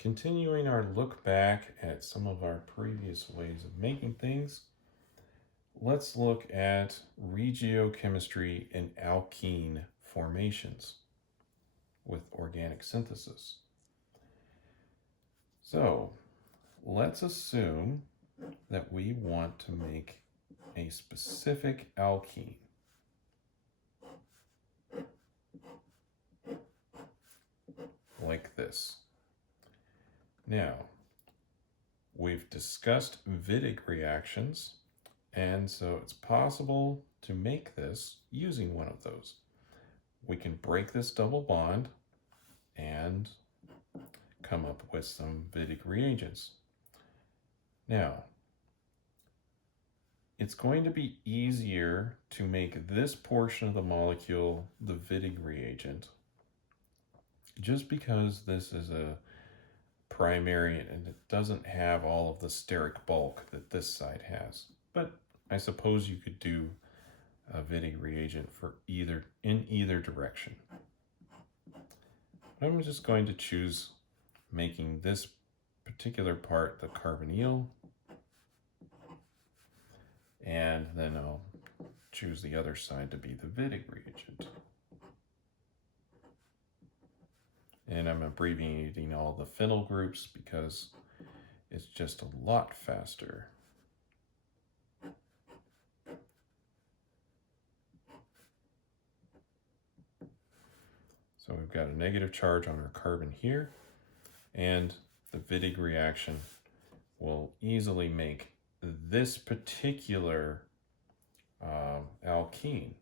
Continuing our look back at some of our previous ways of making things, let's look at regiochemistry and alkene formations with organic synthesis. So let's assume that we want to make a specific alkene. Like this. Now, we've discussed Wittig reactions, and so it's possible to make this using one of those. We can break this double bond and come up with some Wittig reagents. Now, it's going to be easier to make this portion of the molecule the Wittig reagent just because this is a primary and it doesn't have all of the steric bulk that this side has. But I suppose you could do a Wittig reagent for in either direction. I'm just going to choose making this particular part the carbonyl, and then I'll choose the other side to be the Wittig reagent. And I'm abbreviating all the phenyl groups because it's just a lot faster. So we've got a negative charge on our carbon here, and the Wittig reaction will easily make this particular alkene.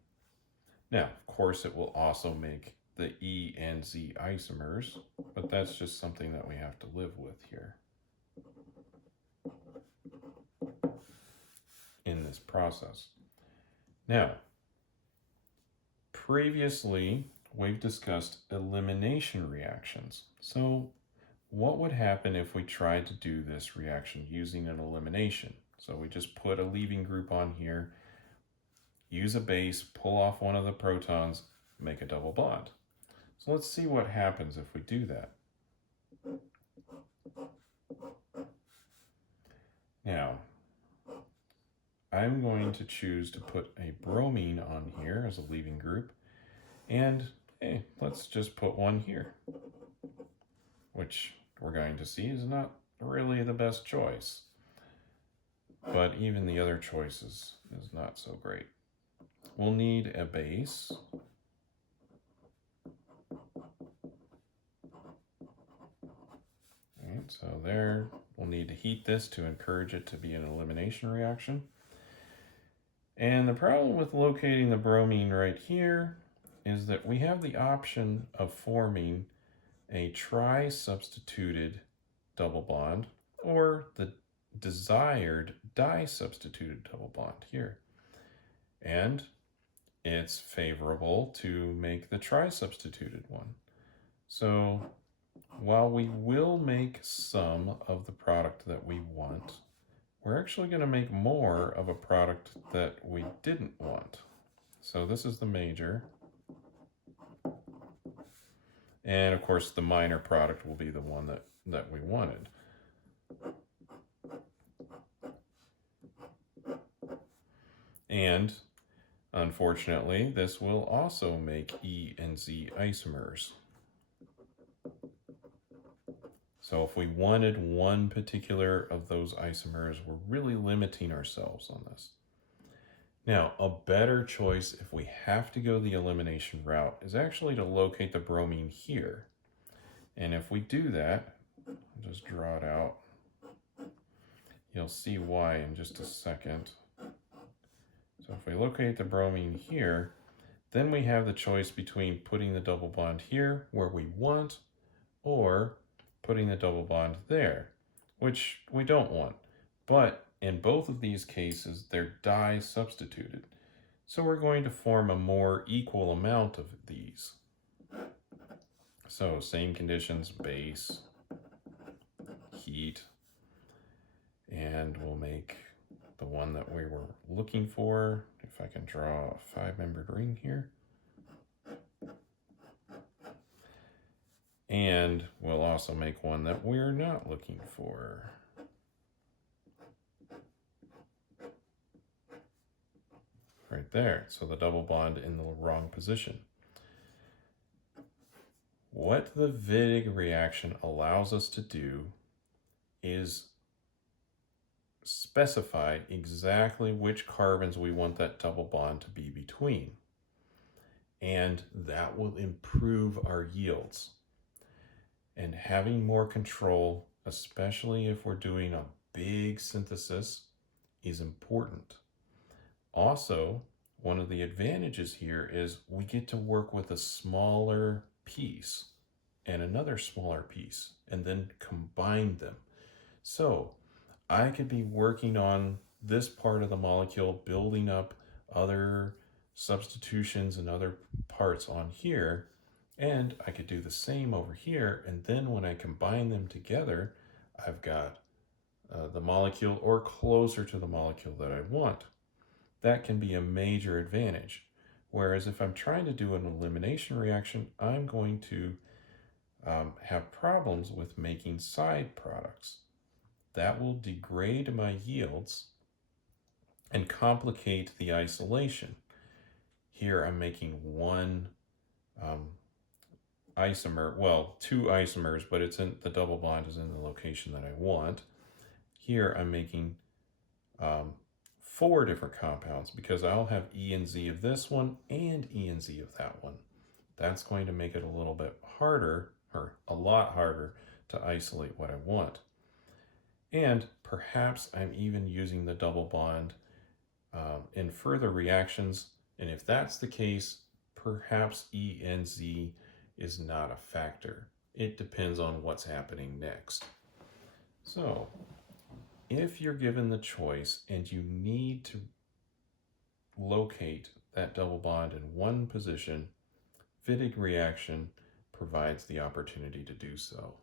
Now, of course, it will also make the E and Z isomers, but that's just something that we have to live with here in this process. Now, previously, we've discussed elimination reactions. So what would happen if we tried to do this reaction using an elimination? So we just put a leaving group on here, use a base, pull off one of the protons, make a double bond. So let's see what happens if we do that. Now, I'm going to choose to put a bromine on here as a leaving group, and hey, let's just put one here, which we're going to see is not really the best choice. But even the other choices is not so great. We'll need a base. Right, so there, we'll need to heat this to encourage it to be an elimination reaction. And the problem with locating the bromine right here is that we have the option of forming a tri-substituted double bond or the desired di-substituted double bond here. And it's favorable to make the tri-substituted one. So while we will make some of the product that we want, we're actually going to make more of a product that we didn't want. So this is the major. And of course, the minor product will be the one that we wanted. And unfortunately, this will also make E and Z isomers. So if we wanted one particular of those isomers, we're really limiting ourselves on this. Now, a better choice if we have to go the elimination route is actually to locate the bromine here. And if we do that, I'll just draw it out. You'll see why in just a second. So if we locate the bromine here, then we have the choice between putting the double bond here where we want, or putting the double bond there, which we don't want. But in both of these cases, they're di-substituted. So we're going to form a more equal amount of these. So same conditions, base, heat, and we'll make the one that we were looking for. If I can draw a 5-membered ring here. And we'll also make one that we're not looking for. Right there. So the double bond in the wrong position. What the Wittig reaction allows us to do is specify exactly which carbons we want that double bond to be between. And that will improve our yields. And having more control, especially if we're doing a big synthesis, is important. Also, one of the advantages here is we get to work with a smaller piece and another smaller piece and then combine them. So I could be working on this part of the molecule, building up other substitutions and other parts on here, and I could do the same over here. And then when I combine them together, I've got the molecule or closer to the molecule that I want. That can be a major advantage. Whereas if I'm trying to do an elimination reaction, I'm going to have problems with making side products. That will degrade my yields and complicate the isolation. Here I'm making one isomer, well, two isomers, but it's in the double bond is in the location that I want. Here I'm making 4 different compounds because I'll have E and Z of this one and E and Z of that one. That's going to make it a little bit harder, or a lot harder, to isolate what I want. And perhaps I'm even using the double bond in further reactions. And if that's the case, perhaps E and Z is not a factor. It depends on what's happening next. So if you're given the choice and you need to locate that double bond in one position, Wittig reaction provides the opportunity to do so.